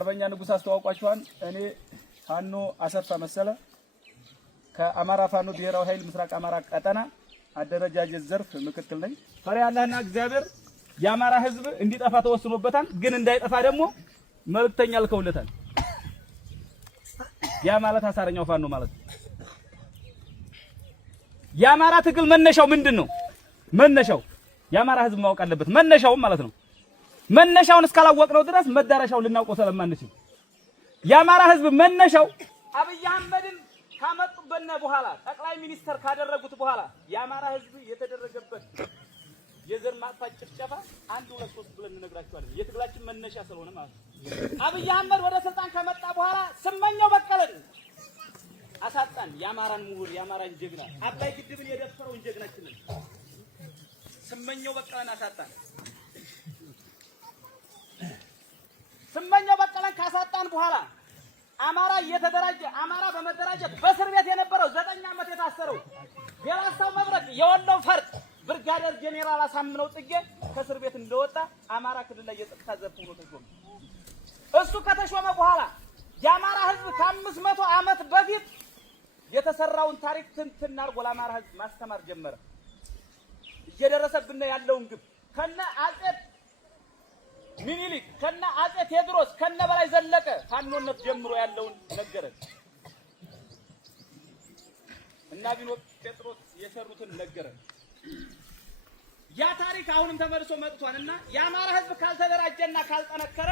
አርበኛ ንጉስ አስተዋውቋቸዋል። እኔ ፋኖ አሰፋ መሰለ ከአማራ ፋኖ ብሔራዊ ኃይል ምስራቅ አማራ ቀጠና አደረጃጀት ዘርፍ ምክትል ነኝ። ፈሪሃ አላህና እግዚአብሔር የአማራ ህዝብ እንዲጠፋ ተወስኖበታል። ግን እንዳይጠፋ ደግሞ መልእክተኛ ልከውለታል። ያ ማለት አሳረኛው ፋኖ ማለት ነው። የአማራ ትግል መነሻው ምንድነው? መነሻው የአማራ ህዝብ ማወቅ አለበት። መነሻው ማለት ነው። መነሻውን እስካላወቅነው ድረስ መዳረሻው ልናውቀው ስለማንችል የአማራ ህዝብ መነሻው አብይ አህመድን ካመጡበት በኋላ ጠቅላይ ሚኒስተር ካደረጉት በኋላ የአማራ ህዝብ የተደረገበት የዘር ማጥፋት ጭፍጨፋ 1 2 3 ብለን እንነግራችኋለን። የትግላችን መነሻ ስለሆነ ማለት ነው። አብይ አህመድ ወደ ስልጣን ከመጣ በኋላ ስመኘው በቀለን አሳጣን። የአማራን ምሁር የአማራን ጀግና አባይ ግድብን የደፈረውን ጀግናችንን ስመኘው በቀለን አሳጣን። ስመኘው በቀለን ካሳጣን በኋላ አማራ እየተደራጀ አማራ በመደራጀት በእስር ቤት የነበረው 9 ዓመት የታሰረው የራሳው መብረቅ የወለው ፈርጥ ብርጋዴር ጄኔራል አሳምነው ጽጌ ከእስር ቤት እንደወጣ አማራ ክልል ላይ የጸጥታ ዘርፍ ሆኖ ተሾመ። እሱ ከተሾመ በኋላ የአማራ ህዝብ ከ500 ዓመት በፊት የተሰራውን ታሪክ ትንትና አርጎ ለአማራ ህዝብ ማስተማር ጀመረ። እየደረሰብን ያለውን ግብ ከነ አጼ ሚኒሊክ ከነ አጼ ቴዎድሮስ ከነ በላይ ዘለቀ ፋኖነት ጀምሮ ያለውን ነገረን እና ቢኖ ጴጥሮስ የሰሩትን ነገረን። ያ ታሪክ አሁንም ተመልሶ መጥቷልና የአማራ ህዝብ ካልተደራጀና ካልጠነከረ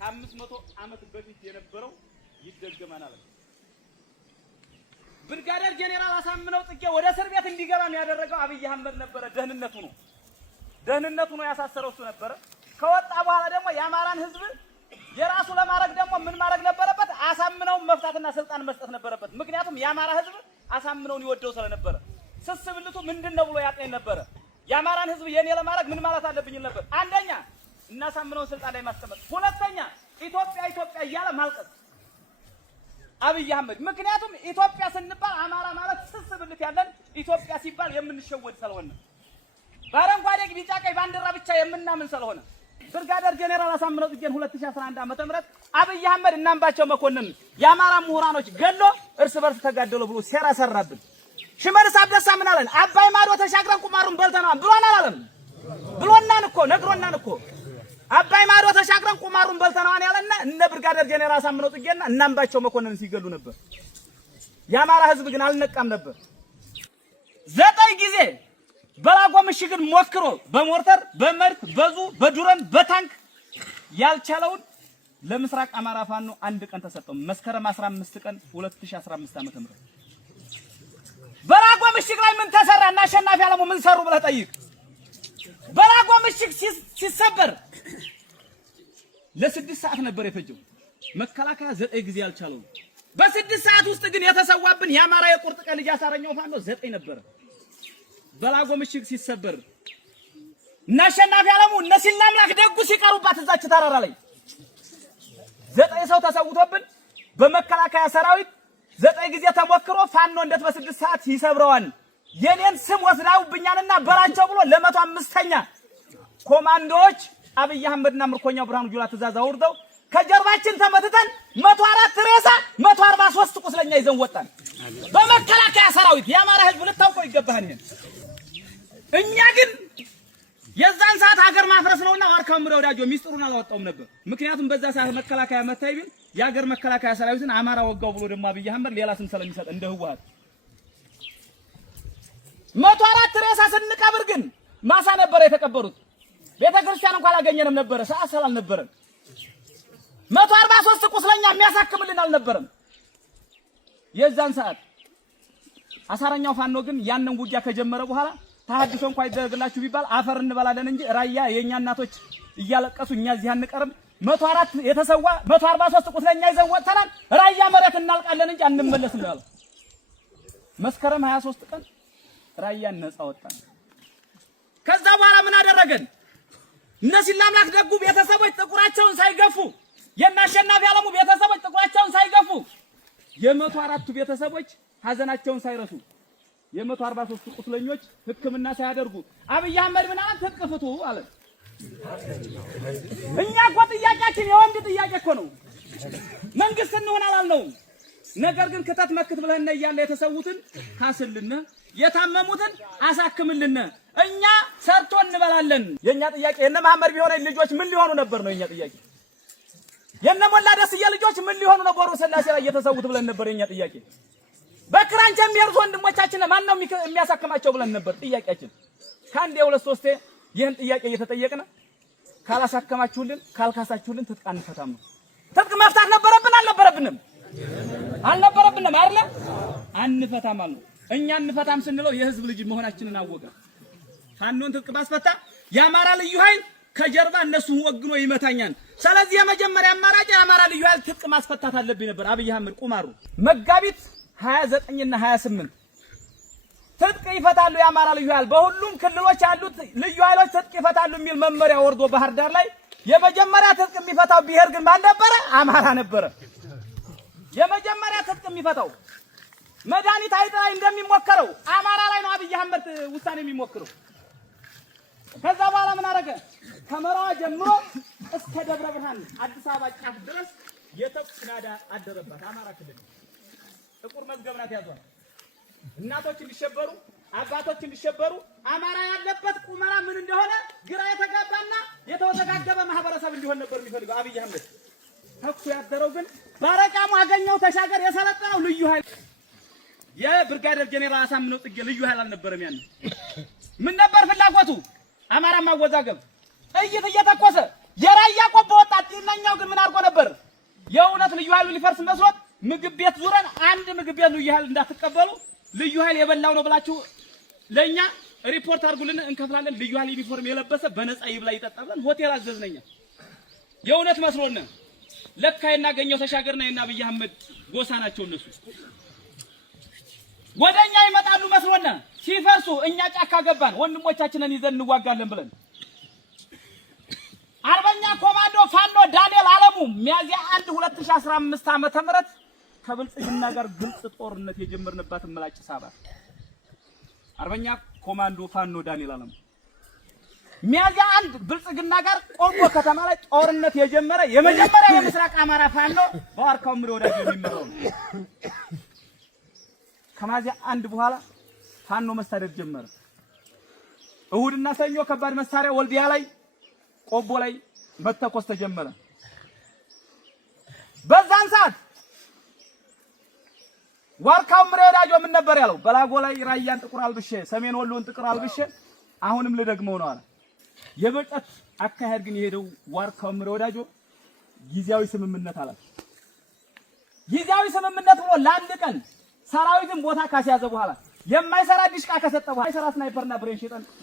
ከ500 ዓመት በፊት የነበረው ይደገማናል። ብርጋዴር ጄኔራል አሳምነው ጽጌ ወደ እስር ቤት እንዲገባ ያደረገው አብይ አህመድ ነበረ። ደህንነቱ ነው ያሳሰረው እሱ ነበረ። ከወጣ በኋላ ደግሞ የአማራን ህዝብ የራሱ ለማድረግ ደግሞ ምን ማድረግ ነበረበት? አሳምነውን መፍታትና ስልጣን መስጠት ነበረበት። ምክንያቱም የአማራ ህዝብ አሳምነውን ይወደው ስለነበረ ስስብልቱ ምንድነው ብሎ ያጤን ነበረ። የአማራን ህዝብ የኔ ለማድረግ ምን ማለት አለብኝ ነበር? አንደኛ እናሳምነውን ስልጣን ላይ ማስቀመጥ፣ ሁለተኛ ኢትዮጵያ እያለ ማልቀስ አብይ አህመድ። ምክንያቱም ኢትዮጵያ ስንባል አማራ ማለት ስስብልት ያለን ኢትዮጵያ ሲባል የምንሸወድ ስለሆነ በአረንጓዴ ቢጫ ቀይ ባንዲራ ብቻ የምናምን ስለሆነ ብርጋዴር ጄኔራል አሳምነው ጽጌን 2011 ዓ.ም አብይ አህመድ እና አምባቸው መኮንን የአማራ ምሁራኖች ገሎ እርስ በርስ ተጋደሉ ብሎ ሴራ ሰራብን። ሽመልስ አብዲሳ ምን አለን? አባይ ማዶ ተሻግረን ቁማሩን በልተናል ብሎናል አላለም? ብሎናል እኮ ነግሮናል እኮ። አባይ ማዶ ተሻግረን ቁማሩን በልተናል ያለና እነ ብርጋዴር ጄኔራል አሳምነው ጽጌና እና አምባቸው መኮንን ሲገሉ ነበር። የአማራ ህዝብ ግን አልነቃም ነበር። 9 ጊዜ በላጎ ምሽግን ሞክሮ በሞርተር በመድፍ በዙ በዱረን በታንክ ያልቻለውን ለምስራቅ አማራ ፋኖ 1 ቀን ተሰጠው። መስከረም 15 ቀን 2015 ዓ.ም በላጎ ምሽግ ላይ ምን ተሰራ እና አሸናፊ አለሙ ምን ሰሩ ብለህ ጠይቅ። በላጎ ምሽግ ሲሰበር ለ6 ሰዓት ነበር የፈጀው። መከላከያ 9 ጊዜ ያልቻለው በ6 ሰዓት ውስጥ ግን የተሰዋብን የአማራ የቁርጥ ቀን ልጅ አሳረኛው ፋኖ 9 ነበር። በላጎ ምሽግ ሲሰበር እና አሸናፊ አለሙ እነ ሲላምላክ ደጉ ሲቀሩባት እዛች ተራራ ላይ 9 ሰው ተሰውቶብን በመከላከያ ሰራዊት 9 ጊዜ ተሞክሮ ፋኖ እንዴት በ6 ሰዓት ይሰብረዋል? የኔን ስም ወስዳውብኛልና በራቸው ብሎ ለ105ኛ ኮማንዶዎች አብይ አህመድና ምርኮኛው ብርሃኑ ጁላ ትእዛዝ አውርደው ከጀርባችን ተመትተን 104 ሬሳ 143 ቁስለኛ ይዘን ወጣን። በመከላከያ ሰራዊት የአማራ ህዝብ ልታውቀው ይገባሃል። እኛ ግን የዛን ሰዓት ሀገር ማፍረስ ነውና ዋርካው ምረ ወዳጆ ሚስጥሩን አላወጣውም ነበር። ምክንያቱም በዛ ሰዓት መከላከያ መታይብን የሀገር መከላከያ ሰራዊትን አማራ ወጋው ብሎ ደግሞ አብይ አህመድ ሌላ ስም ስለሚሰጥ እንደ ህወሓት 104 ሬሳ ስንቀብር ግን ማሳ ነበር የተቀበሩት። ቤተክርስቲያን እንኳን አላገኘንም ነበር፣ ሰዓት ስላልነበረን 143 ቁስለኛ የሚያሳክምልን አልነበረም። የዛን ሰዓት አሳረኛው ፋኖ ግን ያንን ውጊያ ከጀመረ በኋላ ተሐድሶ እንኳን ይደረግላችሁ ቢባል አፈር እንበላለን እንጂ ራያ የኛ እናቶች እያለቀሱ እኛ እዚህ አንቀርም። 104 የተሰዋ 143 ቁስለኛ ይዘን ወጥተናል። ራያ መሬት እናልቃለን እንጂ አንመለስም ነው ያለው። መስከረም 23 ቀን ራያን ነፃ ወጣን። ከዛ በኋላ ምን አደረገን? እነዚህ ለአምላክ ደጉ ቤተሰቦች ጥቁራቸውን ሳይገፉ የናሸናፊ አለሙ ቤተሰቦች ጥቁራቸውን ሳይገፉ የ104ቱ ቤተሰቦች ሀዘናቸውን ሳይረሱ የ143 ቁስለኞች ሕክምና ሳያደርጉ አብይ አህመድ ምን አለ? ተጥቅፍቱ አለ። እኛ እኮ ጥያቄያችን የወንድ ጥያቄ ነገር ግን ክተት መክት ብለህና እያለ የተሰዉትን ካስልን የታመሙትን አሳክምልን እኛ ሰርቶ እንበላለን። የኛ ጥያቄ የነ መሐመድ ቢሆን ልጆች ምን ሊሆኑ ነበር ነው የኛ ጥያቄ። የነ ሞላ ደስዬ ልጆች ምን ሊሆኑ ነበር ስላሴ ላይ የተሰዉት ብለን ነበር የኛ ጥያቄ። በክራንች የሚያርዙ ወንድሞቻችን ማን ነው የሚያሳክማቸው ብለን ነበር ጥያቄያችን። ካንዴ ሁለት ሶስቴ ይህን ጥያቄ እየተጠየቅን ካላሳከማችሁልን ካልካሳችሁልን ትጥቅ አንፈታም። ትጥቅ መፍታት ነበረብን አልነበረብንም? አልነበረብንም አይደል? አንፈታም አሉ። እኛ እንፈታም ስንለው የህዝብ ልጅ መሆናችንን አወቀ። ፋኖን ትጥቅ ማስፈታ የአማራ ልዩ ኃይል ከጀርባ እነሱ ወግኖ ይመታኛል። ስለዚህ የመጀመሪያ አማራጭ የአማራ ልዩ ኃይል ትጥቅ ማስፈታት አለብኝ ነበር። አብይ አህመድ ቁማሩ መጋቢት 29 እና 28 ትጥቅ ይፈታሉ የአማራ ልዩ ኃይል በሁሉም ክልሎች ያሉት ልዩ ኃይሎች ትጥቅ ይፈታሉ የሚል መመሪያ ወርዶ ባህር ዳር ላይ የመጀመሪያ ትጥቅ የሚፈታው ብሔር ግን ማን ነበረ? አማራ ነበረ። የመጀመሪያ ትጥቅ የሚፈታው መድኃኒት አይጥ ላይ እንደሚሞከረው አማራ ላይ ነው አብይ አህመድ ውሳኔ የሚሞክረው። ከዛ በኋላ ምን አደረገ? ከመራዋ ጀምሮ እስከ ደብረ ብርሃን አዲስ አበባ ጫፍ ድረስ የተኩስ ናዳ አደረባት። አማራ ክልል ጥቁር መዝገብ ናት ያዟል። እናቶች እንዲሸበሩ አባቶች እንዲሸበሩ አማራ ያለበት ቁመና ምን እንደሆነ ግራ የተጋባና የተወዘጋገበ ማህበረሰብ እንዲሆን ነበር የሚፈልገው አብይ አህመድ። ተኩስ ያደረው ግን ባረቃሙ አገኘው ተሻገር የሰለጠነው ልዩ ኃይል የብርጋዴር ጄኔራል አሳምነው ጽጌ ልዩ ኃይል አልነበረም። ያን ምን ነበር ፍላጎቱ? አማራ ማወዛገብ ጥይት እየተኮሰ የራያ ቆቦ ወጣት ጤናኛው ግን ምን አድርጎ ነበር? የእውነት ልዩ ኃይሉ ሊፈርስ መስሎት ምግብ ቤት ዙረን አንድ ምግብ ቤት ልዩ ኃይል እንዳትቀበሉ ልዩ ኃይል የበላው ነው ብላችሁ ለኛ ሪፖርት አድርጉልን እንከፍላለን። ልዩ ኃይል ዩኒፎርም የለበሰ በነፃ ይብላ ይጠጣ ብለን ሆቴል አዘዝነኛ። የእውነት መስሎን ለካ የናገኘው ተሻገርና የና አብይ አህመድ ጎሳ ናቸው እነሱ። ወደኛ ይመጣሉ መስሎን ሲፈርሱ እኛ ጫካ ገባን ወንድሞቻችንን ይዘን እንዋጋለን ብለን። አርበኛ ኮማንዶ ፋኖ ዳንኤል አለሙ ሚያዚያ 1 2015 ዓመተ ምህረት ከብልጽግና ጋር ግልጽ ጦርነት የጀመርንባት መላጭ ሳባ። አርበኛ ኮማንዶ ፋኖ ዳንኤል አለሙ ሚያዚያ 1 ብልጽግና ጋር ቆቦ ከተማ ላይ ጦርነት የጀመረ የመጀመሪያ የምስራቅ አማራ ፋኖ በዋርካው ምሪ ወዳጅ የሚመራው ነው። ከሚያዚያ 1 በኋላ ፋኖ መሳደድ ጀመረ። እሁድና ሰኞ ከባድ መሳሪያ ወልዲያ ላይ ቆቦ ላይ መተኮስ ተጀመረ። በዛን ሰዓት ዋርካው ምሪ ወዳጆ ምን ነበር ያለው? በላጎ ላይ ራያን ጥቁር አልብሼ ሰሜን ወሎን ጥቁር አልብሼ አሁንም ልደግመው ነው አለ። የበጨት አካሄድ ግን የሄደው ዋርካው ምሪ ወዳጆ ጊዜያዊ ስምምነት አለ። ጊዜያዊ ስምምነት ብሎ ለአንድ ቀን ሰራዊትን ቦታ ካስያዘ በኋላ የማይሰራ ዲሽቃ ከሰጠ በኋላ የማይሰራ ስናይፐርና ብሬን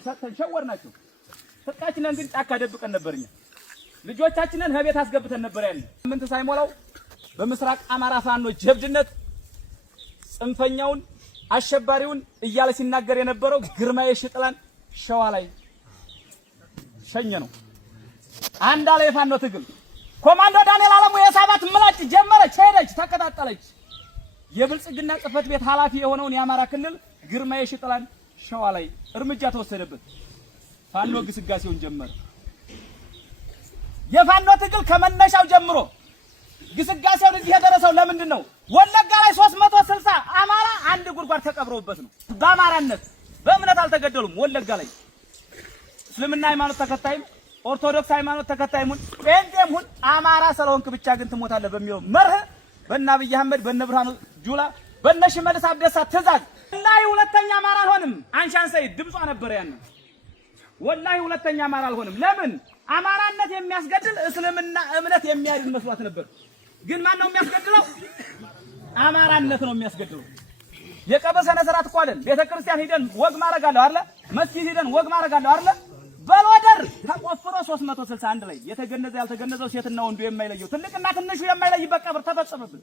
ሰጠን ሸወርናቸው። ፍቃችንን ግን ጫካ ደብቀን ነበርኛ። ልጆቻችንን ህቤት አስገብተን ነበር ያለ። ምንት ሳይሞላው በምስራቅ አማራ ፋኖ ጀብድነት ጽንፈኛውን አሸባሪውን እያለ ሲናገር የነበረው ግርማዬ ሽጥላን ሸዋ ላይ ሸኘ ነው። አንድ አለ የፋኖ ትግል። ኮማንዶ ዳንኤል አለሙ የሳባት ምላጭ ጀመረች፣ ሄደች፣ ተቀጣጠለች። የብልጽግና ጽፈት ቤት ኃላፊ የሆነውን የአማራ ክልል ግርማዬ ሽጥላን ሸዋ ላይ እርምጃ ተወሰደበት። ፋኖ ግስጋሴውን ጀመረ። የፋኖ ትግል ከመነሻው ጀምሮ ግስጋሴውን እዚህ የደረሰው ለምንድን ነው? ወለጋ ላይ 360 አማራ አንድ ጉድጓድ ተቀብረውበት ነው። በአማራነት በእምነት አልተገደሉም። ወለጋ ላይ እስልምና ሃይማኖት ተከታይም ኦርቶዶክስ ሃይማኖት ተከታይም ጴንጤም ሁን አማራ ስለሆንክ ብቻ ግን ትሞታለህ በሚለው መርህ በእነ አብይ አህመድ በእነ ብርሃኑ ጁላ በእነ ሽመልስ አብዲሳ ትእዛዝ ወላሂ ሁለተኛ አማራ አልሆንም። አንሻን ሰይድ ድምጿ ነበር ያን ወላሂ ሁለተኛ አማራ አልሆንም። ለምን? አማራነት የሚያስገድል እስልምና እምነት የሚያድን መስዋዕት ነበር። ግን ማን ነው የሚያስገድለው? አማራነት ነው የሚያስገድለው። የቀብር ስነ ስርዓት እኮ አይደል? ቤተክርስቲያን ሄደን ወግ ማረጋለሁ አይደል? መስጊድ ሄደን ወግ ማረጋለሁ አይደል? በሎደር ተቆፍሮ 361 ላይ የተገነዘ ያልተገነዘው ሴትና ወንዱ የማይለየው ትልቅና ትንሹ የማይለይበት ቀብር ተፈጸመብን።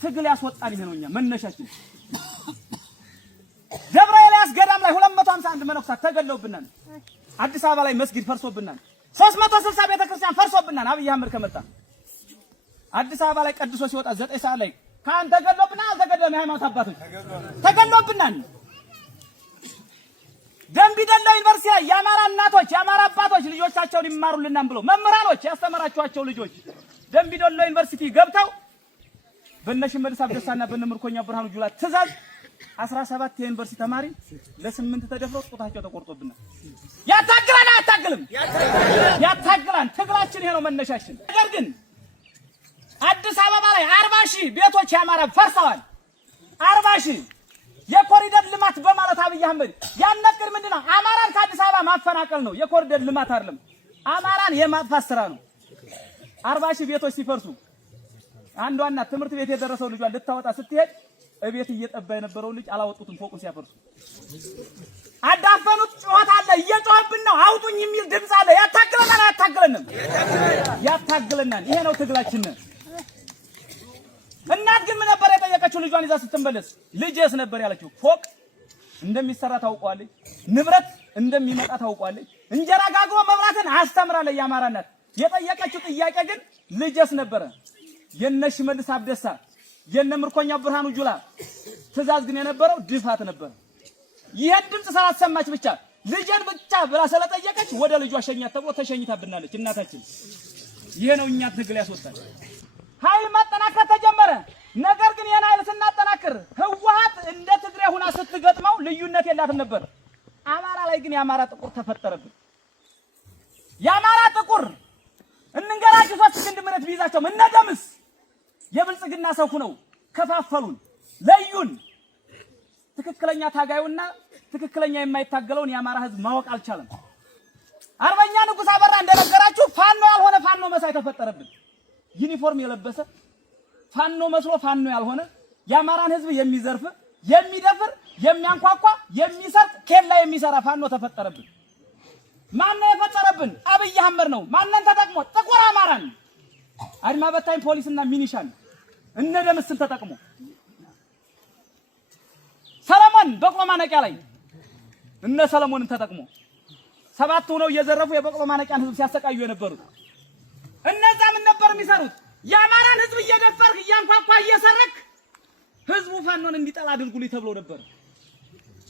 ትግል ያስወጣን ይሄ ነውኛ መነሻችን። ደብረ ኤልያስ ገዳም ላይ 251 መነኩሳት ተገለውብናል። አዲስ አበባ ላይ መስጊድ ፈርሶብናል። 360 ቤተክርስቲያን ፈርሶብናል። አብይ አህመድ ከመጣ አዲስ አበባ ላይ ቀድሶ ሲወጣ 9 ሰዓት ላይ ካን ተገለውብናል። አልተገለውም። የሃይማኖት አባቶች ተገለውብናል። ደምቢ ዶሎ ዩኒቨርሲቲ የአማራ እናቶች የአማራ አባቶች ልጆቻቸውን ይማሩልናል ብለው መምህራኖች ያስተማራቸዋቸው ልጆች ደምቢ ዶሎ ዩኒቨርሲቲ ገብተው በነሽመልስ አብደሳና በነምርኮኛ ብርሃኑ ጁላ ትእዛዝ 17 የዩኒቨርሲቲ ተማሪ ለ8 ተደፍረው ጾታቸው ተቆርጦብናል። ያታግላል አያታግልም? ያታግላል። ትግላችን ይሄ ነው መነሻችን። ነገር ግን አዲስ አበባ ላይ 40,000 ቤቶች ያማራ ፈርሰዋል። 40,000 የኮሪደር ልማት በማለት አብይ አህመድ ያነቅር ምንድነው? አማራን ከአዲስ አበባ ማፈናቀል ነው። የኮሪደር ልማት አይደለም፣ አማራን የማጥፋት ስራ ነው። 40,000 ቤቶች ሲፈርሱ አንዷ እናት ትምህርት ቤት የደረሰው ልጇን ልታወጣ ስትሄድ እቤት እየጠባ የነበረው ልጅ አላወጡትም። ፎቁን ሲያፈርሱ አዳፈኑት። ጩኸት አለ፣ እየጮህብን ነው፣ አውጡኝ የሚል ድምፅ አለ። ያታግለናል አያታግለንም? ያታግለናል። ይሄ ነው ትግላችን። እናት ግን ምን ነበር የጠየቀችው? ልጇን ይዛ ስትመለስ ልጄስ ነበር ያለችው። ፎቅ እንደሚሰራ ታውቋለች፣ ንብረት እንደሚመጣ ታውቋለች፣ እንጀራ ጋግሮ መብራትን አስተምራለች። የአማራ እናት የጠየቀችው ጥያቄ ግን ልጄስ ነበረ። የነሽመልስ አብደሳ የነምርኮኛ ብርሃኑ ጁላ ትእዛዝ ግን የነበረው ድፋት ነበር። ይሄን ድምጽ ስላሰማች ብቻ ልጄን ብቻ ብላ ስለጠየቀች ወደ ልጇ ሸኛት ተብሎ ተሸኝታብናለች እናታችን። ይሄ ነው እኛ ትግል ያስወጣል። ኃይል ማጠናከር ተጀመረ። ነገር ግን የና ኃይል ስናጠናክር ህወሓት እንደ ትግሬ ሁና ስትገጥመው ልዩነት የላትም ነበር። አማራ ላይ ግን የአማራ ጥቁር ተፈጠረብን። የአማራ ጥቁር እንንገራችሁ 3 ክንድ ምረት ቢይዛቸው እነ ደምስ የብልጽግና ሰው ሆነው ከፋፈሉን፣ ለዩን። ትክክለኛ ታጋዩና ትክክለኛ የማይታገለውን የአማራ ህዝብ ማወቅ አልቻለም። አርበኛ ንጉስ አበራ እንደነገራችሁ ፋኖ ያልሆነ ፋኖ መሳይ ተፈጠረብን። ዩኒፎርም የለበሰ ፋኖ መስሎ ፋኖ ያልሆነ የአማራን ህዝብ የሚዘርፍ የሚደፍር የሚያንኳኳ የሚሰርቅ ኬላ የሚሰራ ፋኖ ተፈጠረብን። ማን ነው የፈጠረብን? አብይ አህመድ ነው። ማንን ተጠቅሞ? ጥቁር አማራን አድማ በታኝ ፖሊስና ሚኒሻን እነ ደምስን ተጠቅሞ ሰለሞን በቅሎ ማነቂያ ላይ እነ ሰለሞንን ተጠቅሞ 7 ሆነው እየዘረፉ የበቅሎ ማነቂያን ህዝብ ሲያሰቃዩ የነበሩት እነዛ ምን ነበር የሚሰሩት? የአማራን ህዝብ እየደፈርክ እያንኳኳ እየሰረክ ህዝቡ ፋኖን እንዲጠላ አድርጉልኝ ተብሎ ነበር።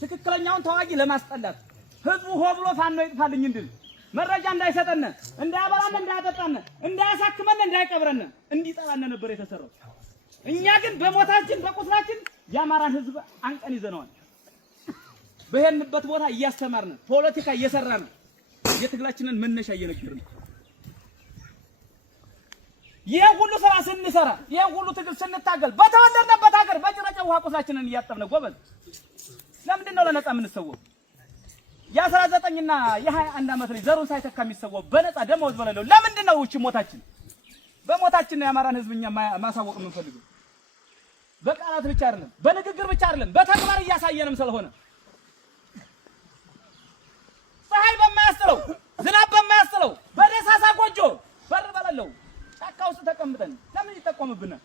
ትክክለኛውን ተዋጊ ለማስጠላት ህዝቡ ሆ ብሎ ፋኖ ይጥፋልኝ እንድል መረጃ እንዳይሰጠን እንዳያበላን እንዳያጠጣን እንዳያሳክመን እንዳይቀብረን እንዲጠላን ነበር የተሰራው። እኛ ግን በሞታችን በቁስላችን የአማራን ህዝብ አንቀን ይዘነዋል። በሄንበት ቦታ እያስተማርን ፖለቲካ እየሰራን የትግላችንን መነሻ እየነገርን ይሄ ሁሉ ስራ ስንሰራ ይሄ ሁሉ ትግል ስንታገል በተወለድንበት ሀገር በጭረጨ ውሃ ቁስላችንን እያጠብን ጎበዝ። ለምንድን ነው ለነጻ የምንሰዋው? የ19 እና የ21 ዓመት ልጅ ዘሩን ሳይተካ የሚሰዋው በነጻ ደሞዝ በሌለው ለምንድን ነው? እቺ ሞታችን በሞታችን ነው የአማራን ህዝብኛ ማሳወቅ የምንፈልገው። በቃላት ብቻ አይደለም፣ በንግግር ብቻ አይደለም፣ በተግባር እያሳየንም ስለሆነ ፀሐይ በማያስጥለው ዝናብ በማያስጥለው በደሳሳ ጎጆ በር በሌለው ጫካ ውስጥ ተቀምጠን ለምን ይጠቆምብናል?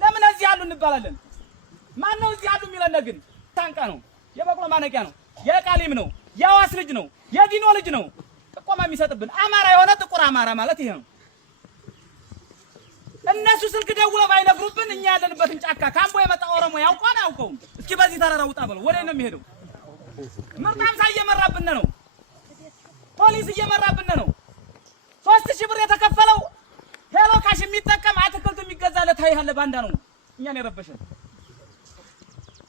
ለምን እዚህ ያሉ እንባላለን? ማን ነው እዚህ ያሉ የሚለን? ግን ታንቃ ነው፣ የበቅሎ ማነቂያ ነው፣ የቃሊም ነው፣ የአዋስ ልጅ ነው፣ የዲኖ ልጅ ነው ጥቆማ የሚሰጥብን። አማራ የሆነ ጥቁር አማራ ማለት ይሄ ነው። እነሱ ስልክ ደውለው ባይነግሩብን እኛ ያለንበትን ጫካ ካምቦ የመጣ ኦሮሞ ያውቀውን አያውቀውም? እስኪ በዚህ ተራራ ውጣ በለው፣ ወዴት ነው የሚሄደው? ምርጥ አምሳ እየመራብን ነው፣ ፖሊስ እየመራብን ነው። 3000 ብር የተከፈለው ሄሎ ካሽ የሚጠቀም አትክልት የሚገዛለት ታይሃለ ባንዳ ነው እኛን የረበሸን።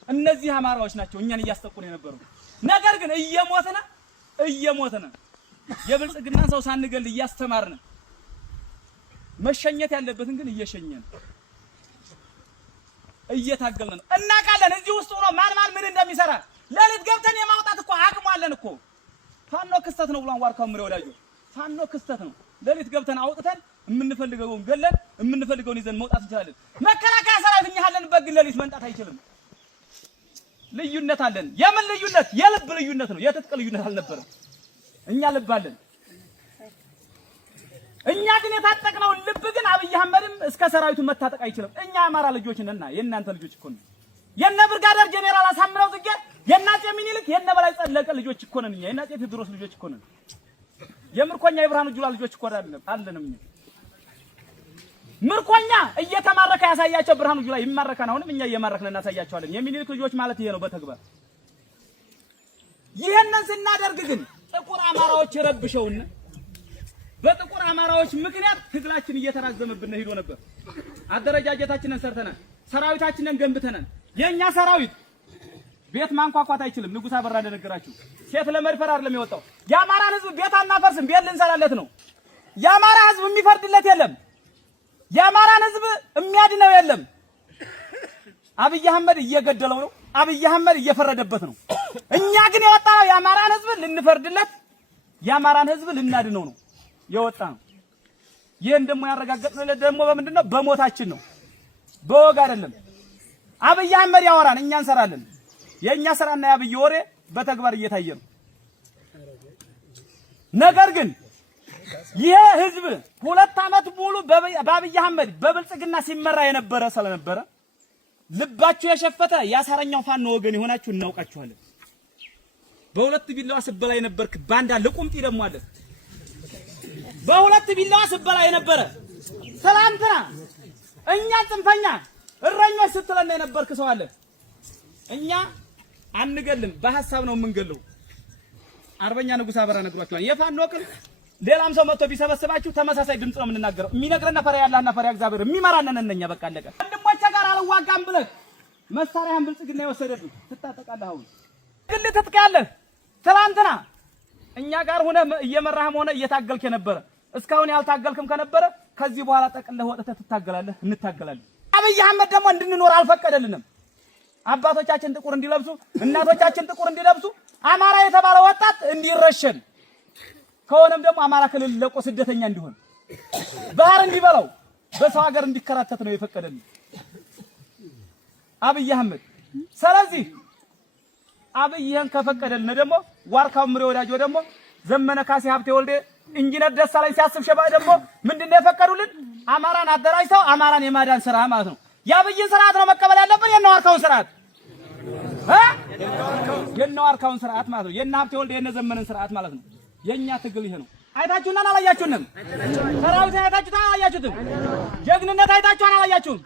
እነዚህ አማራዎች ናቸው እኛን እያስጠቁን የነበሩ። ነገር ግን እየሞተነ የብልጽግናን ሰው ሳንገል እያስተማርን መሸኘት ያለበትን ግን እየሸኘን እየታገልን ነው። እናውቃለን እዚህ ውስጥ ሆኖ ማን ምን እንደሚሰራ ለሊት ገብተን የማውጣት እኮ አቅሙ አለን እኮ። ፋኖ ክስተት ነው ብሏን ዋርካው ምሬ ወዳጆ፣ ፋኖ ክስተት ነው። ለሊት ገብተን አውጥተን የምንፈልገውን ገለን የምንፈልገውን ይዘን መውጣት እንችላለን። መከላከያ ሰራዊት እኛ ያለንበት ግን ለሊት መንጣት አይችልም። ልዩነት አለን። የምን ልዩነት? የልብ ልዩነት ነው። የትጥቅ ልዩነት አልነበረም። እኛ ልብ አለን። እኛ ግን የታጠቅነው ልብ ግን አብይ አህመድም እስከ ሰራዊቱ መታጠቅ አይችልም። እኛ አማራ ልጆች ነንና የእናንተ ልጆች እኮ ነን። የነ ብርጋዴር ጄኔራል አሳምነው ጽጌ የናጤ ሚኒልክ የነ በላይ ጸለቀ ልጆች እኮ ነን። እኛ የናጤ ቴዎድሮስ ልጆች እኮ ነን። የምርኮኛ የብርሃኑ ጁላ ልጆች እኮ አይደለም። ምርኮኛ እየተማረከ ያሳያቸው ብርሃኑ ጁላ ይማረካን። አሁንም እኛ እየማረክን እናሳያቸዋለን። የሚኒልክ ልጆች ማለት ይሄ ነው በተግባር። ይሄንን ስናደርግ ግን ጥቁር አማራዎች ረብሸውን በጥቁር አማራዎች ምክንያት ትግላችን እየተራዘመብን ሄዶ ነበር። አደረጃጀታችንን ሰርተናል፣ ሰራዊታችንን ገንብተናል። የኛ ሰራዊት ቤት ማንኳኳት አይችልም። ንጉስ አበራ እንደነገራችሁ ሴት ለመድፈር አይደለም የወጣው። የአማራን ህዝብ ቤት አናፈርስም፣ ቤት ልንሰራለት ነው። የአማራ ህዝብ የሚፈርድለት የለም። የአማራን ህዝብ የሚያድነው የለም። አብይ አህመድ እየገደለው ነው። አብይ አህመድ እየፈረደበት ነው። እኛ ግን የወጣው የአማራን ህዝብ ልንፈርድለት፣ የአማራን ህዝብ ልናድነው ነው የወጣ ነው። ይሄን ደግሞ ያረጋገጥነው ደግሞ በምንድነው? በሞታችን ነው፣ በወግ አይደለም። አብይ አህመድ ያወራን፣ እኛ እንሰራለን። የኛ ስራና የአብይ ወሬ በተግባር እየታየ ነው። ነገር ግን ይሄ ህዝብ 2 ዓመት ሙሉ በአብይ አህመድ በብልጽግና ሲመራ የነበረ ስለነበረ ልባችሁ የሸፈተ ያሳረኛው ፋኖ ወገን የሆናችሁ እናውቃችኋለን። በሁለት ቢላዋ ስበላ የነበርክ ባንዳ ለቁምጢ ደግሞ አለ። በሁለት ቢላዋ ስበላ የነበረ ትላንትና እኛ ጽንፈኛ እረኞች ስትለና የነበርክ ሰው አለ። እኛ አንገልም፣ በሐሳብ ነው የምንገለው። አርበኛ ንጉስ አበራ ነግሯችኋል። የፋኖ ቅል ሌላም ሰው መጥቶ ቢሰበስባችሁ ተመሳሳይ ድምጽ ነው የምንናገረው። የሚነግረና ፈሪያ ያላህና ፈሪያ እግዚአብሔር የሚመራነን እነኛ በቃ አለቀ። ወንድሞቼ ጋር አልዋጋም ብለህ መሳሪያህን ብልጽግና የወሰደብህ ትታጠቃለህ። አሁን ግል ትጥቅ ያለህ ትላንትና እኛ ጋር ሆነ እየመራህም ሆነ እየታገልክ የነበረ እስካሁን ያልታገልክም ከነበረ ከዚህ በኋላ ጠቅልለህ ወጥተህ ትታገላለህ፣ እንታገላለን። አብይ አህመድ ደግሞ እንድንኖር አልፈቀደልንም። አባቶቻችን ጥቁር እንዲለብሱ፣ እናቶቻችን ጥቁር እንዲለብሱ፣ አማራ የተባለ ወጣት እንዲረሸን ከሆነም ደግሞ አማራ ክልል ለቆ ስደተኛ እንዲሆን ባህር እንዲበላው በሰው ሀገር እንዲከራተት ነው የፈቀደልን አብይ አህመድ። ስለዚህ አብይን ከፈቀደልን ደግሞ ዋርካው ምሬ ወዳጆ ደግሞ ዘመነ ካሴ ሀብቴ ወልዴ ኢንጂነር ደሳለኝ ሲያስብ ሸባ ደግሞ ምንድነው የፈቀዱልን? አማራን አደራጅተው አማራን የማዳን ስራ ማለት ነው። የአብይን ስርዓት ነው መቀበል ያለብን፣ የነዋርካውን ስርዓት የነዋርካውን ስርዓት ማለት ነው። የነ ሀብቴ ወልዴ የነ ዘመነን ስርዓት ማለት ነው። የኛ ትግል ይሄ ነው። አይታችሁና አላያችሁንም? ሰራዊት አይታችሁና አላያችሁትም? ጀግንነት አይታችሁና አላያችሁም?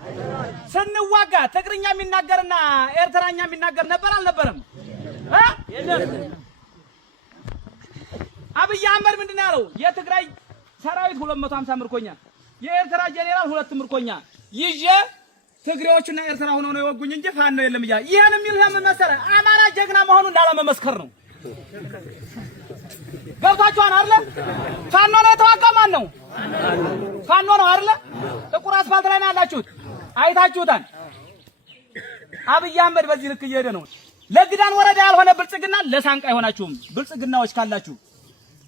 ስንዋጋ ትግርኛ የሚናገርና ኤርትራኛ የሚናገር ነበር አልነበረም? አብይ አህመድ ምንድነው ያለው? የትግራይ ሰራዊት 250 ምርኮኛ፣ የኤርትራ ጄኔራል 2 ምርኮኛ ይዤ ትግሬዎችና ኤርትራ ሆነው ነው የወጉኝ እንጂ ፋኖ የለም እያለ ይሄን የሚል ለምን መሰለህ? አማራ ጀግና መሆኑን ላለመመስከር ነው። ገብታችኋል አይደለ? ፋኖ ነው የተዋጋው። ማን ነው? ፋኖ ነው አይደለ? ጥቁር አስፋልት ላይ ነው ያላችሁት፣ አይታችሁታል። አብይ አህመድ በዚህ ልክ እየሄደ ነው። ለግዳን ወረዳ ያልሆነ ብልጽግና ለሳንቃ አይሆናችሁም። ብልጽግናዎች ካላችሁ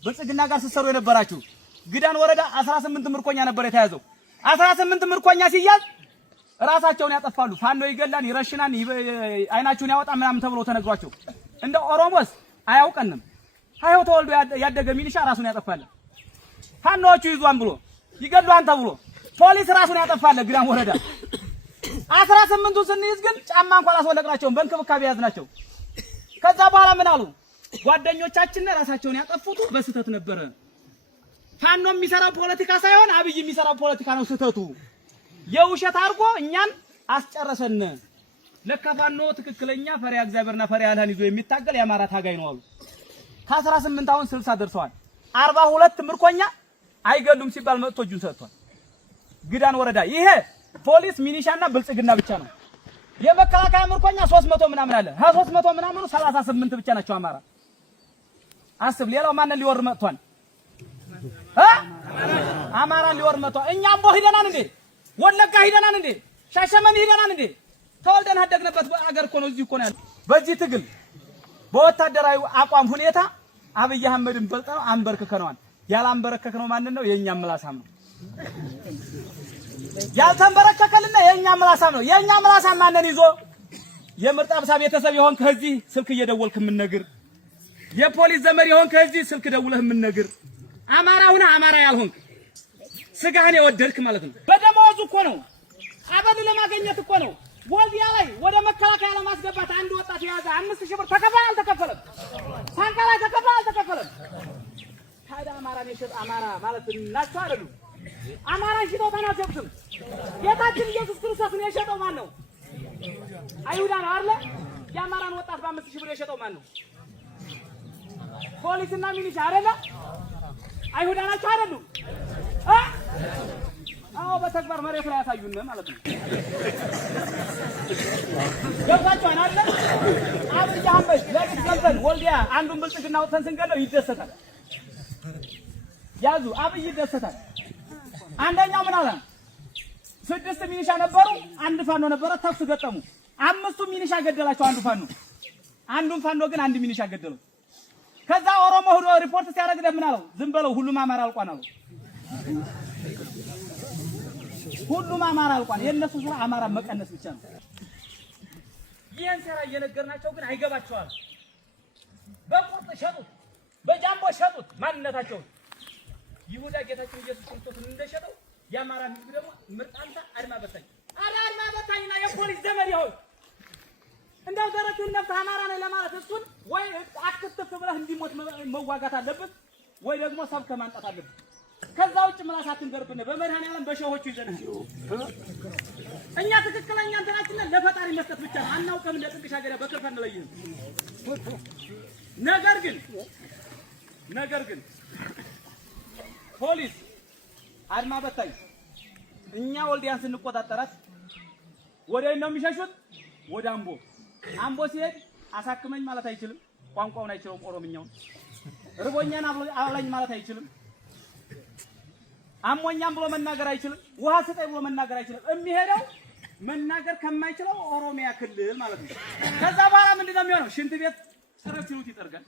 ብልጽግና ጋር ስትሰሩ የነበራችሁ ግዳን ወረዳ 18 ምርኮኛ ነበር የተያዘው። 18 ምርኮኛ ሲያዝ ራሳቸውን ያጠፋሉ። ፋኖ ይገላል፣ ይረሽናል፣ አይናችሁን ያወጣ ምናምን ተብሎ ተነግሯቸው እንደ ኦሮሞስ አያውቀንም። አይው ተወልዶ ያደገ ሚሊሻ ራሱን ያጠፋል። ፋኖቹ ይዟን ብሎ ይገድሏን ተብሎ ፖሊስ ራሱን ያጠፋል። ግዳን ወረዳ 18ቱ ስንይዝ ግን ጫማ እንኳን አስወለቅናቸውም፣ በእንክብካቤ ያዝናቸው። ከዛ በኋላ ምን አሉ? ጓደኞቻችን ራሳቸውን ያጠፉት በስህተት ነበረ። ፋኖ የሚሰራው ፖለቲካ ሳይሆን አብይ የሚሰራው ፖለቲካ ነው ስህተቱ። የውሸት አድርጎ እኛን አስጨረሰን። ለካ ፋኖ ትክክለኛ ፈሪያ እግዚአብሔርና ፈሪያ አላህን ይዞ የሚታገል የአማራ ታጋይ ነው አሉ። ከ18 አሁን 60 ደርሰዋል። 42 ምርኮኛ አይገሉም ሲባል መጥቶ እጁን ሰጥቷል። ግዳን ወረዳ ይሄ ፖሊስ ሚኒሻና ብልጽግና ብቻ ነው። የመከላከያ ምርኮኛ 300 ምናምን አለ። 300 ምናምኑ 38 ብቻ ናቸው አማራ። አስብ፣ ሌላው ማንን ሊወር መጥቷል? አማራን ሊወር መጥቷል። እኛም ቦ ሂደናን እንዴ? ወለጋ ሂደናን እንዴ? ሻሸመኔ ሂደናን እንዴ? ተወልደን ያደግንበት አገር እኮ ነው። እዚህ እኮ ነው ያለው። በዚህ ትግል በወታደራዊ አቋም ሁኔታ አብይ አህመድን በልጠነው አንበርክከነዋል። ያላንበረከከነው ማንን ነው? የኛ ምላሳም ነው። ያልተንበረከከልና የኛ ምላሳም ነው። የኛ ምላሳም ማንን ይዞ? የምርጥ አብሳ ቤተሰብ ይሆን ከዚህ ስልክ እየደወልክ የምንነግር፣ የፖሊስ ዘመድ ይሆን ከዚህ ስልክ ደውለህ የምንነግር፣ አማራውና አማራ ያልሆንክ ስጋህን የወደድክ ማለት ነው። በደሞዙ እኮ ነው፣ አበል ለማግኘት እኮ ነው። ወልዲያ ላይ ወደ መከላከያ ለማስገባት አንድ ወጣት የያዘ 5000 ብር ተከፈለ አልተከፈለም? ሳንቃ ላይ ተከፈለ አልተከፈለም? ታዲያ አማራን የሸጠ አማራ ማለት ናቸው አይደሉ? አማራን ሽጠው ተናገሩትም። ጌታችን ኢየሱስ ክርስቶስን የሸጠው ማን ነው? አይሁዳ ነው አይደል? የአማራን ወጣት በ5000 ብር የሸጠው ማን ነው? ፖሊስና ሚሊሻ አይደለ? አይሁዳ ናቸው አይደሉም? አዎ በተግባር መሬት ላይ ያሳዩን ማለት ነው። ገብታችኋል አይደል? አብይ አህመድ ለቅት ገብተን ወልዲያ አንዱን ብልጽግና ወጥተን ስንገለው ይደሰታል። ያዙ አብይ ይደሰታል። አንደኛው ምን አለ? 6 ሚኒሻ ነበሩ፣ አንድ ፋኖ ነበረ። ተኩስ ገጠሙ። 5ቱ ሚኒሻ ገደላቸው አንዱን ፋኖ ግን አንድ ሚኒሻ ገደለው። ከዛ ኦሮሞ ሆዶ ሪፖርት ሲያደርግ ለምን አለው? ዝም በለው ሁሉም አማራ አልቋን አለው። ሁሉም አማራ አልቋን። የነሱ ስራ አማራ መቀነስ ብቻ ነው። ይሄን ስራ እየነገርናቸው ግን አይገባቸዋል። በቁርጥ ሸጡት፣ በጃምቦ ሸጡት ማንነታቸውን። ይሁዳ ጌታችን ኢየሱስ ክርስቶስን እንደሸጠው የአማራ ህዝብ ደግሞ ምርጣንታ አድማ በታኝ አድማ በታኝና የፖሊስ ዘመድ ይሆን እንደው ደረቱን ነፍስ አማራ ነው ለማለት እሱን ወይ አክትፍ ብለህ እንዲሞት መዋጋት አለበት ወይ ደግሞ ሰብከ ማንጣት አለበት። ከዛ ውጭ ምላሳትን ገርብነ በመድኃኒዓለም በሸሆቹ ይዘናል። እኛ ትክክለኛ እንትናችን ለፈጣሪ መስጠት ብቻ ነው። አናውቅም ለጥንቅሽ ሀገር በክርፈን ለይም። ነገር ግን ፖሊስ አድማ በታኝ እኛ ወልዲያን ስንቆጣጠራት ወዴት ነው የሚሸሹት? ወደ አምቦ ሲሄድ አሳክመኝ ማለት አይችልም። ቋንቋውን አይችልም። ኦሮምኛውን ርቦኛን አብላኝ ማለት አይችልም። አሞኛም ብሎ መናገር አይችልም። ውሃ ስጠኝ ብሎ መናገር አይችልም። የሚሄደው መናገር ከማይችለው ኦሮሚያ ክልል ማለት ነው። ከዛ በኋላ ምንድነው የሚሆነው? ሽንት ቤት ጥረት ሲሉት ይጠርጋል።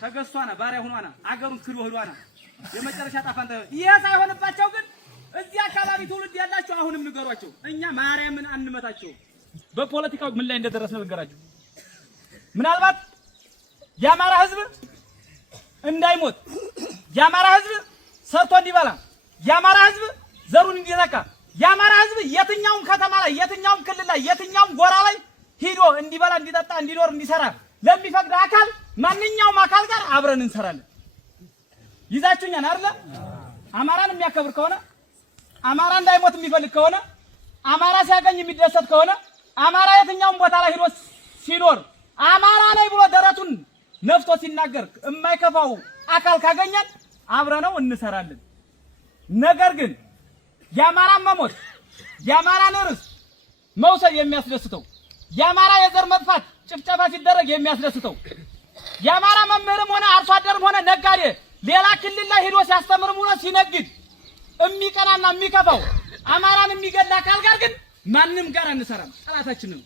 ተገዝቷና ባሪያ ሆኗና አገሩን ክዶ ሆዷና የመጨረሻ ጣፋንተ ይሄ ሳይሆንባቸው ግን እዚህ አካባቢ ትውልድ ያላችሁ አሁንም ንገሯቸው። እኛ ማርያምን አንመታቸው። በፖለቲካው ምን ላይ እንደደረስን ልንገራችሁ። ምናልባት የአማራ ህዝብ እንዳይሞት፣ የአማራ ህዝብ ሰርቶ እንዲበላ፣ የአማራ ህዝብ ዘሩን እንዲዘካ፣ የአማራ ህዝብ የትኛውም ከተማ ላይ የትኛውም ክልል ላይ የትኛውም ጎራ ላይ ሂዶ እንዲበላ፣ እንዲጠጣ፣ እንዲኖር፣ እንዲሰራ ለሚፈቅድ አካል ማንኛውም አካል ጋር አብረን እንሰራለን። ይዛችሁኛል አይደል? አማራን የሚያከብር ከሆነ አማራ እንዳይሞት የሚፈልግ ከሆነ አማራ ሲያገኝ የሚደሰት ከሆነ አማራ የትኛውም ቦታ ላይ ሂዶ ሲኖር አማራ ላይ ብሎ ደረቱን ነፍቶ ሲናገር የማይከፋው አካል ካገኘን አብረነው እንሰራለን። ነገር ግን የአማራ መሞት የአማራን ርስ መውሰድ የሚያስደስተው የአማራ የዘር መጥፋት ጭፍጨፋ ሲደረግ የሚያስደስተው የአማራ መምህርም ሆነ አርሶ አደርም ሆነ ነጋዴ ሌላ ክልል ላይ ሄዶ ሲያስተምርም ሆነ ሲነግድ የሚቀናና የሚከፋው አማራን የሚገል አካል ጋር ግን ማንንም ጋር አንሰራም። ጠላታችን ነው።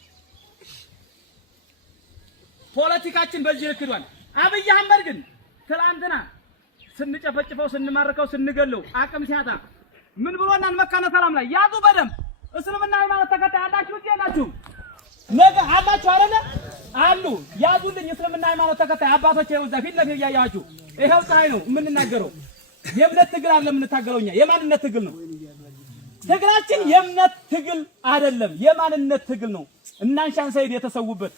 ፖለቲካችን በዚህ ልክዷል። አብይ አህመድ ግን ትላንትና ስንጨፈጭፈው ስንማርከው ስንገለው አቅም ሲያጣ ምን ብሎናል? መካነ ሰላም ላይ ያዙ በደንብ እስልምና ሃይማኖት ተከታይ አላችሁ እንዴናችሁ? ነገ አላችሁ አይደለ? አሉ ያዙልኝ። እስልምና ሃይማኖት ተከታይ አባቶች ይኸው እዛ ፊት ለፊት እያያችሁ ይኸው ፀሐይ ነው የምንናገረው። የእምነት ትግል አይደለም የምንታገለው እኛ የማንነት ትግል ነው። ትግላችን የእምነት ትግል አይደለም የማንነት ትግል ነው። እናንሻን ሰይድ የተሰውበት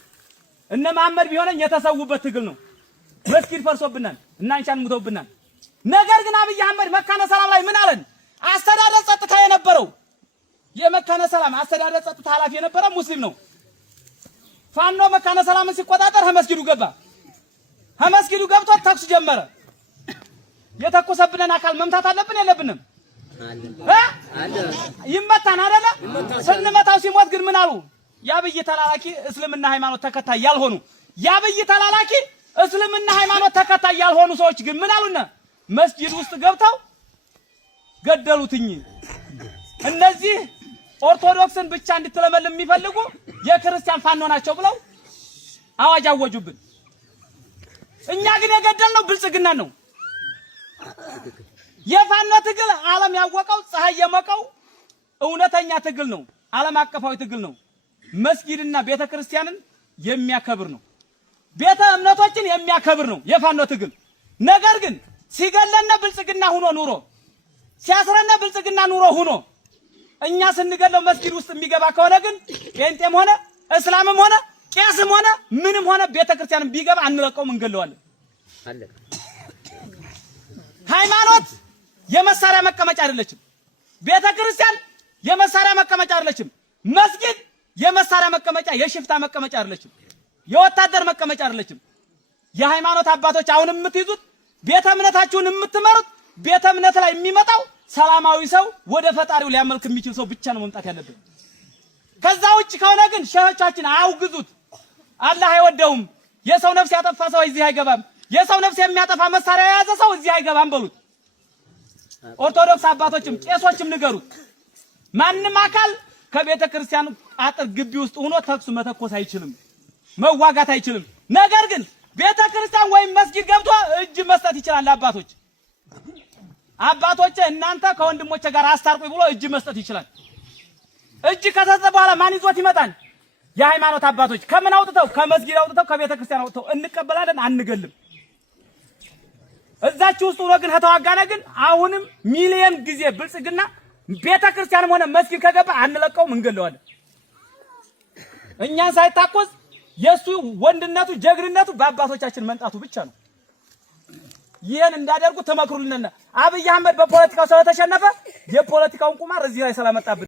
እነ መሐመድ ቢሆነኝ የተሰውበት ትግል ነው። መስጊድ ፈርሶብናል፣ እናንሻን ሙተውብናል። ነገር ግን አብይ አህመድ መካነ ሰላም ላይ ምን አለን? አስተዳደር ጸጥታ የነበረው የመካነ ሰላም አስተዳደር ጸጥታ ኃላፊ የነበረ ሙስሊም ነው። ፋኖ መካነ ሰላምን ሲቆጣጠር መስጊዱ ገባ። መስጊዱ ገብቶ ተኩስ ጀመረ። የተኮሰብንን አካል መምታት አለብን የለብንም? ይመታን አይደለ? ስንመታው ሲሞት ግን ምን አሉ? የአብይ ተላላኪ እስልምና ሃይማኖት ተከታይ ያልሆኑ የአብይ ተላላኪ እስልምና ሃይማኖት ተከታይ ያልሆኑ ሰዎች ግን ምን አሉና መስጊድ ውስጥ ገብተው ገደሉትኝ። እነዚህ ኦርቶዶክስን ብቻ እንድትለመልም የሚፈልጉ የክርስቲያን ፋኖ ናቸው ብለው አዋጅ አወጁብን። እኛ ግን የገደልነው ብልጽግና ነው። የፋኖ ትግል ዓለም ያወቀው ፀሐይ የሞቀው እውነተኛ ትግል ነው። ዓለም አቀፋዊ ትግል ነው። መስጊድና ቤተክርስቲያንን የሚያከብር ነው። ቤተ እምነቶችን የሚያከብር ነው የፋኖ ትግል። ነገር ግን ሲገለነ ብልጽግና ሆኖ ኑሮ ሲያስረነ ብልጽግና ኑሮ ሆኖ እኛ ስንገለው መስጊድ ውስጥ የሚገባ ከሆነ ግን ጴንጤም ሆነ እስላምም ሆነ ቄስም ሆነ ምንም ሆነ ቤተክርስቲያንም ቢገባ አንለቀውም፣ እንገለዋለን። ሃይማኖት የመሳሪያ መቀመጫ አይደለችም። ቤተክርስቲያን የመሳሪያ መቀመጫ አይደለችም። መስጊድ የመሳሪያ መቀመጫ የሽፍታ መቀመጫ አይደለችም። የወታደር መቀመጫ አይደለችም። የሃይማኖት አባቶች አሁን የምትይዙት ቤተ እምነታችሁን የምትመሩት ቤተ እምነት ላይ የሚመጣው ሰላማዊ ሰው ወደ ፈጣሪው ሊያመልክ የሚችል ሰው ብቻ ነው መምጣት ያለበት። ከዛ ውጭ ከሆነ ግን ሸሆቻችን አውግዙት። አላህ አይወደውም። የሰው ነፍስ ያጠፋ ሰው እዚህ አይገባም። የሰው ነፍስ የሚያጠፋ መሳሪያ የያዘ ሰው እዚህ አይገባም በሉት። ኦርቶዶክስ አባቶችም ቄሶችም ንገሩት። ማንም አካል ከቤተ ክርስቲያን አጥር ግቢ ውስጥ ሆኖ ተኩስ መተኮስ አይችልም፣ መዋጋት አይችልም። ነገር ግን ቤተ ክርስቲያን ወይም መስጊድ ገብቶ እጅ መስጠት ይችላል። አባቶች እናንተ ከወንድሞቼ ጋር አስታርቁኝ ብሎ እጅ መስጠት ይችላል። እጅ ከሰጠ በኋላ ማን ይዞት ይመጣል? የሃይማኖት አባቶች ከምን አውጥተው? ከመስጊድ አውጥተው ከቤተ ክርስቲያን አውጥተው እንቀበላለን፣ አንገልም። እዛች ውስጥ ሆኖ ግን ከተዋጋነ ግን አሁንም ሚሊየን ጊዜ ብልጽግና ቤተ ክርስቲያንም ሆነ መስጊድ ከገባ አንለቀውም፣ እንገለዋለን። እኛን ሳይታኮስ የሱ ወንድነቱ ጀግንነቱ በአባቶቻችን መንጣቱ ብቻ ነው። ይሄን እንዳደርጉ ተመክሩልንና አብይ አህመድ በፖለቲካው ስለተሸነፈ የፖለቲካውን ቁማር እዚህ ላይ ስለመጣብን